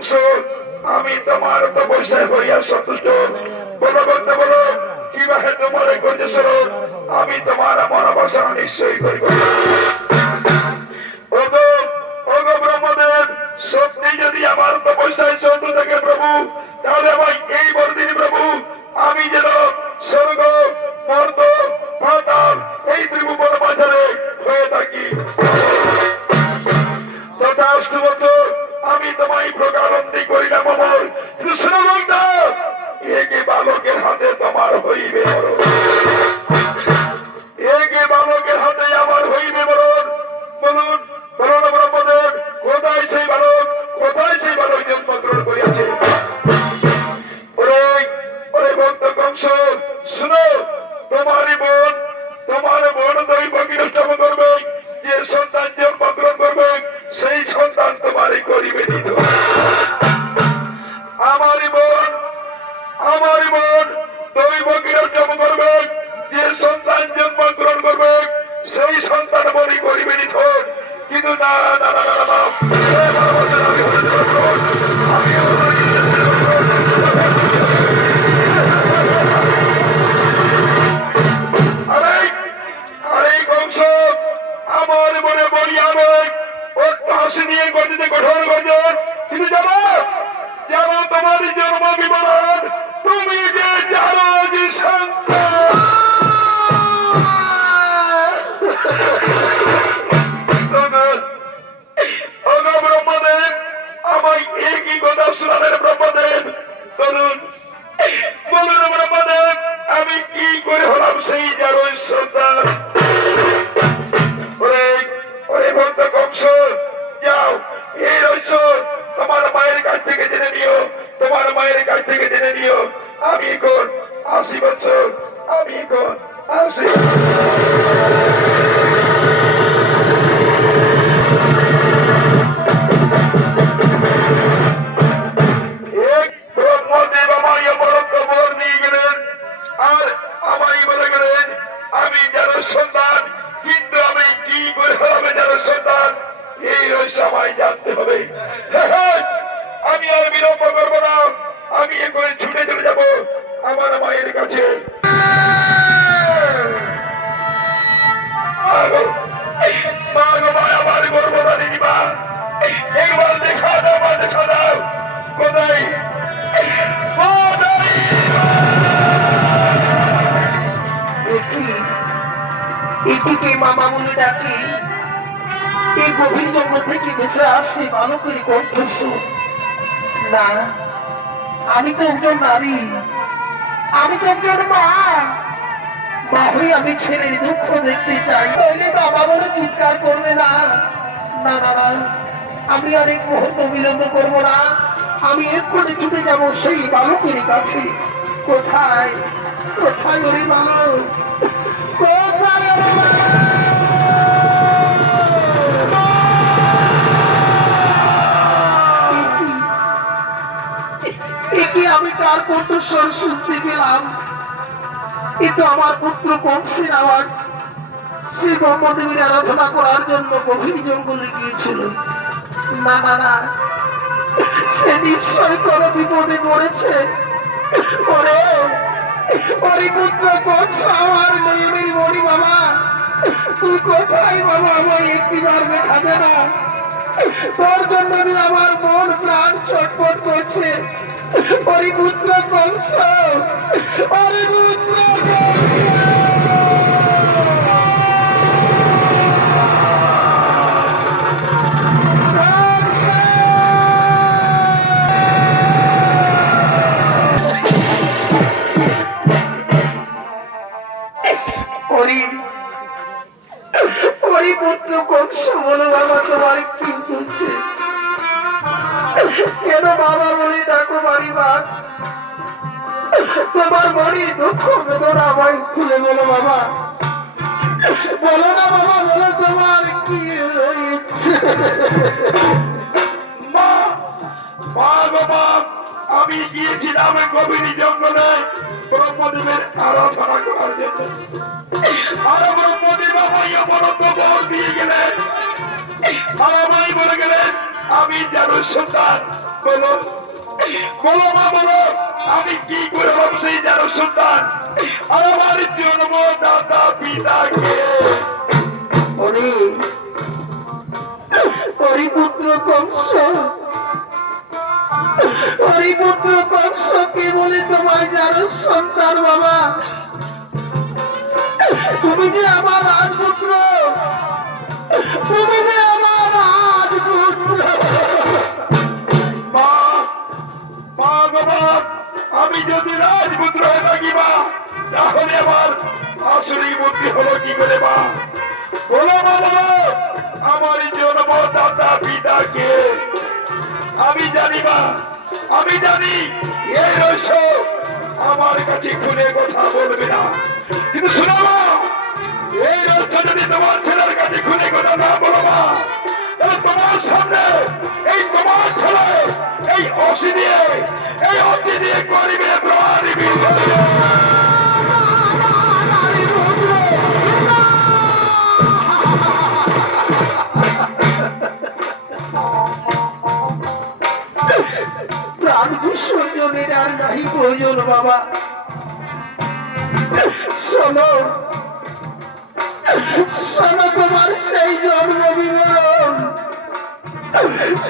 কংস, আমি তোমার তপস্যায় হইয়া সন্তুষ্ট। বলো বলতে বলো, কিভাবে তোমার করেছ? আমি তোমার মনোবাসনা নিশ্চয়ই করিব। ওগো ওগো ব্রহ্মদেব, সত্যি যদি আমার তপস্যায় চন্দ্র থাকে প্রভু, তাহলে আমায় এই বর দিন প্রভু, আমি যেন স্বর্গ মর্ত পাতাল এই ত্রিভুবন মাঝারে হয়ে থাকি। তথাস্তু বছর আমি তোমায় প্রকারন্দি করিলাম অমর। কিন্তু শুনো বলতো, একে বালকের হাতে তোমার হইবে মরণ, একে বালকের হাতে আমার হইবে মরণ। বলুন বলুন ব্রহ্মদেব, কোথায় সেই বালক, কোথায় সেই বালক জন্মগ্রহণ করিয়াছে? ওরে ওরে ভক্ত কংস, শুনো, তোমার বোন দৈব বিনষ্টম করবে, যে সন্তান জন্মগ্রহণ করবে সেই সন্তান তোমারই করিবে নিধন। আমারই বোন দৈব বিনষ্টম করবে, যে সন্তান জন্মগ্রহণ করবে সেই সন্তান মরি করিবে নিধন। কিন্তু না না না না না, আমার মনে বলি আবেগ হাসি নিয়ে গতিতে কঠোর গর্জন। কিন্তু জানো জানো তোমার জন্ম বিবরণ, তুমি যে জানো যে সন্তান। ব্রহ্মদেব, আমায় একই কথা শোনালেন ব্রহ্মদেব। বলুন বলুন ব্রহ্মদেব, আমি কি করে হলাম সেই জানো সন্তান? ভক্ত কংস, যাও এই রহস্য তোমার মায়ের কাছ থেকে জেনে নিও, তোমার মায়ের কাছ থেকে জেনে নিও। আমি এখন আসি বৎস, আমি এখন আসি। ব্রহ্মদেব আমায় অপরত্ব বর দিয়ে গেলেন, আর আমায় বলে গেলেন আমি যার সন্তান। কিন্তু আমি কি করে হবে যার সন্তান, এই রহস্য আমায় জানতে হবে। আমি আর বিলম্ব করবো না, আমি এখন ছুটে চলে যাব আমার মায়ের কাছে। আমার গর্ভধারিণী মা, একবার দেখা দাও, মা দেখা দাও, কোথায় এটিকে মামা বলে ডাকে। এই গভীর জঙ্গল থেকে ভেসে আসছে বালকের কণ্ঠস্বর। না, আমি তো একজন নারী, আমি তো একজন মা। মা হয়ে আমি ছেলের দুঃখ দেখতে চাই, তাইলে বাবা বলে চিৎকার করবে না। না না না, আমি আর এক মুহূর্ত বিলম্ব করবো না, আমি এক্ষুনি ছুটে যাবো সেই বালকের কাছে। কোথায় কোথায় ওরে বালক, কোথায় ওরে বালক? একে আমি কার কণ্ঠস্বর শুনতে পেলাম? এ তো আমার পুত্র কংসের আওয়াজ। সে ব্রহ্মদেবীর আরাধনা করার জন্য গভীর জঙ্গলে গিয়েছিল। না না না, সে নিশ্চয় কোনো বিপদে পড়েছে। ওরে ওরে পুত্র কংস, আমার নয়নের মণি বাবা, তুই কোথায় বাবা? আমার একটিবার দেখা দে না, তোর জন্য আমার মন প্রাণ ছটফট করছে। ওরে পুত্র কংস, ওরে পুত্র পুত্র কংস, বলো বাবা তোমার কি হচ্ছে? কেন বাবা বলে ডাকো বাড়ি মা? তোমার মনের দুঃখ বেদনা আমায় খুলে বলো বাবা, বলো না বাবা, বলো তোমার কি হয়েছে? মা মা গো মা, আমি গিয়েছিলাম গভীর জঙ্গলে ব্রহ্মদেবের আরাধনা করার জন্য। আর ব্রহ্মদেব আমায় অপরত্ব বর দিয়ে গেলেন, আর আমায় বলে গেলেন আমি যার সন্তান, বলো বলো মা বলো, আমি কি করে হব সেই যেন সন্তান? আর আমার জন্ম দাদা পিতাকে ওরে হরিপুত্র কংস, হরিপুত্র কংস কে বলে তোমায় যারো সন্তান বাবা? তুমি যে আমার রাজপুত্র, তুমি যে আমার রাজপুত্র। মা মা গো মা, আমি যদি রাজপুত্র হয়ে থাকি মা, তাহলে আমার আসলে বুদ্ধি হলো কি করে মা? বলো মা বলো, আমার জন্ম দাদা পিতাকে আমি জানি মা, আমি জানি এই রহস্য আমার কাছে খুলে কথা বলবে না, কিন্তু শোনো মা, এই রহস্য যদি তোমার ছেলের কাছে খুলে কথা না বলো মা, তাহলে তোমার সামনে এই তোমার ছেলে এই অসি দিয়ে এই অতি দিয়ে করিবে প্রাণী বিসর্জন। প্রাণ বিসর্জনের আর নাহি প্রয়োজন বাবা। শোনো শোনো, তোমার সেই জন্ম বিবরণ,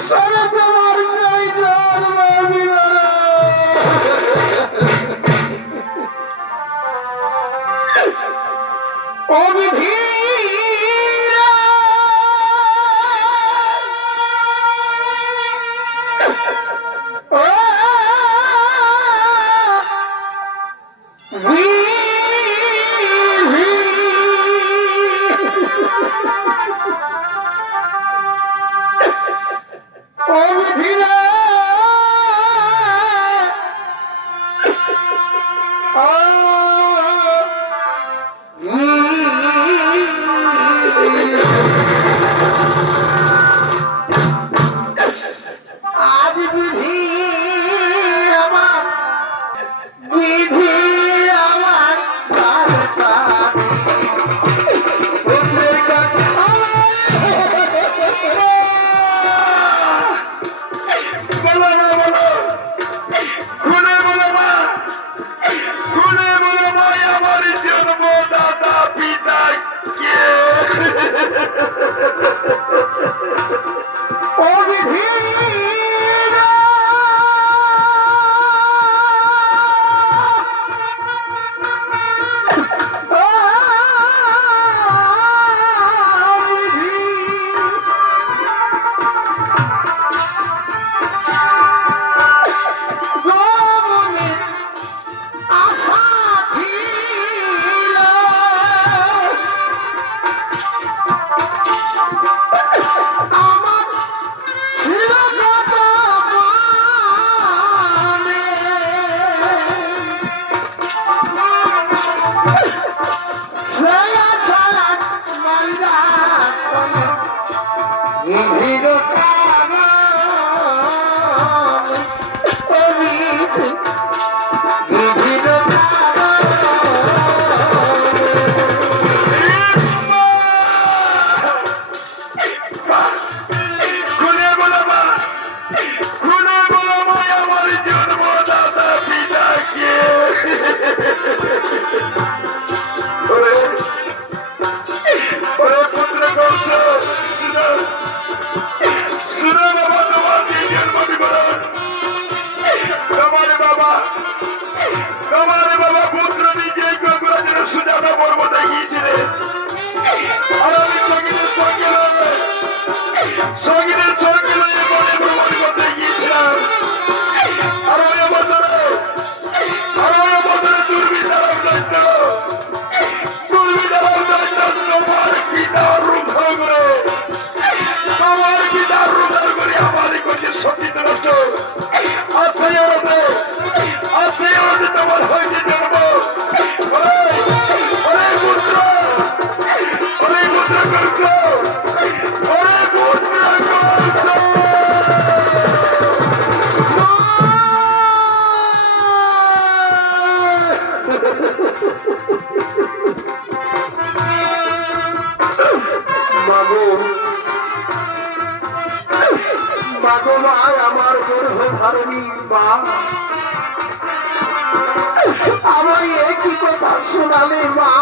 শোনো তোমার সেই জন্ম বিবরণ। অবিধি আজ বিধি আমার, বিধি আমার Go! যায় আমার গর্ভধারণী মা, আমায় একই কথা শোনালে মা,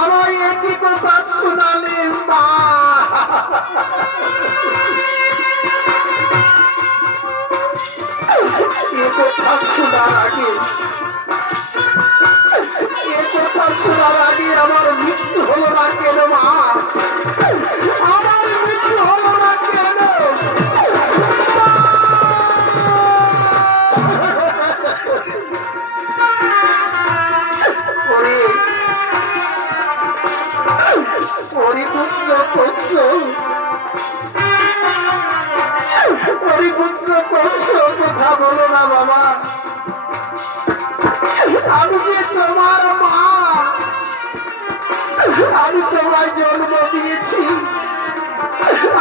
আমায় একই কথা শোনালে মা। এ কথা শোনার আগে, এ কথা শোনার আগে আমার মৃত্যু হলো না কেন মা? আমার মৃত্যু হলো না কেন? পরিপুত্র কংস, পরিপুত্র কংস কথা বলো না বাবা। আমি যে তোমার মা, আমি তোমায় জন্ম দিয়েছি,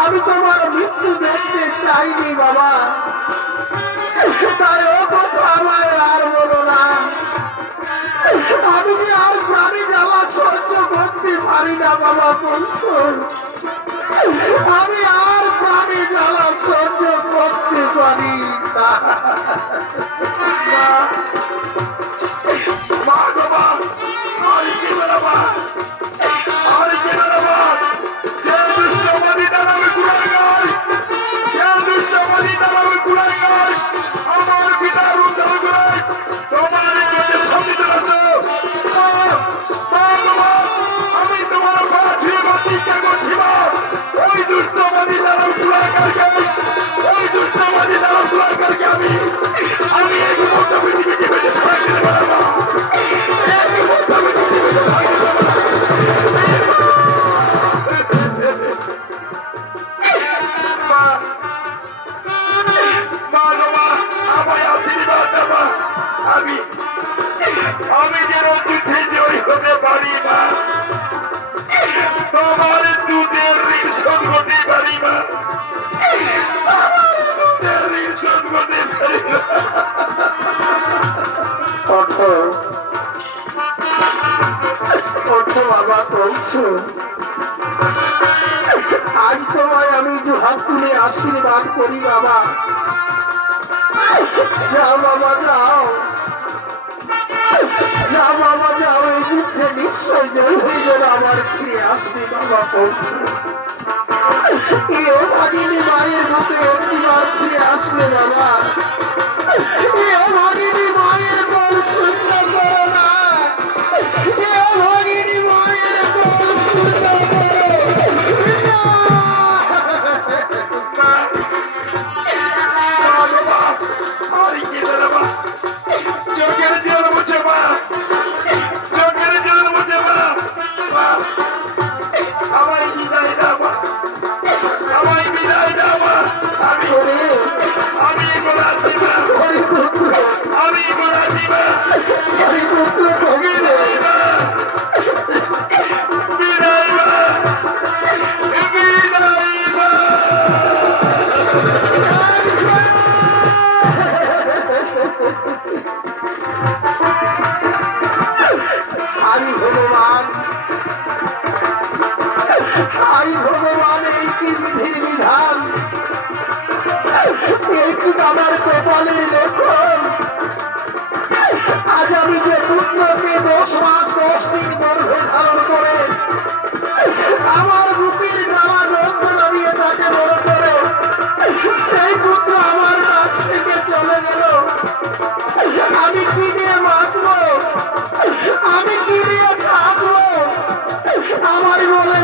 আমি তোমার মৃত্যু দেখতে চাইনি বাবা, তাই ও কথা আমায় আর বলো না। আমি যে আর প্রাণী জ্বালা সহ্য করতে পারি না বাবা কংস, আমি আর প্রাণী জ্বালা সহ্য করতে পারি না। মা গো মা, আর কি বেড়াবা, আর কি বেড়াবা, যে দুষ্টমানি দাঁড়াবে কুড়াই গায়, যে দুষ্টমানি দাঁড়াবে কুড়াই গায়, আমার পিতার উদ্ধার করে তোমার কাছে সঙ্গীত রাখো। আমি তোমার পা ছুঁয়ে প্রতিজ্ঞা করছি মা, ওই দুষ্টমানি দাঁড়াবে কুড়াই গায়কে, ওই দুষ্টমানি দাঁড়াবে কুড়াই গায়কে আমি এই মুহূর্তে পৃথিবীকে বেঁচে থাকতে দেব না মা। আমি যেন যুদ্ধে জয়ী হতে পারি মা, তোমার দুধের ঋণ শোধ করতে পারি মা, আমার দুধের ঋণ শোধ করতে পারি মা। ওঠো, ওঠো বাবা কংস, আজ তোমায় আমি দুহাত তুলে আশীর্বাদ করি বাবা। যাও বাবা যাও, যাও বাবা যাও, এই যুদ্ধে নিশ্চয় জয় হয়ে যাবে, আমার ফিরে আসবে বাবা কংস। এই অভাগিনী মায়ের মতো একটিবার ফিরে আসবে বাবা। এই অভাগিনী মায়ের বল শূন্য করো না, এই অভাগিনী মায়ের বল শূন্য চোখের জল মুছে মা, চোখের জল মুছে মা, আমায় বিদায় দাও মা, আমায় বিদায় দাও মা। আমি বলাচ্ছি মা, আমি বলাচ্ছি মা, বিদায় মা, বিদায় মা, বিদায় মা। হারি ভগবান, হারি ভগবান, এই কি বিধির বিধান, এই কি আমার কপালের লেখন। আজ আমি যে পুত্রকে 10 মাস 10 দিন গর্ভে ধারণ করে আমার রূপের জ্বালা রক্ত নামিয়ে তাকে বড় করে, সেই পুত্র আমার কাছ থেকে চলে গেল। আমি কি দিয়ে বাঁচবো, আমি কি দিয়ে থাকবো, আমার বলে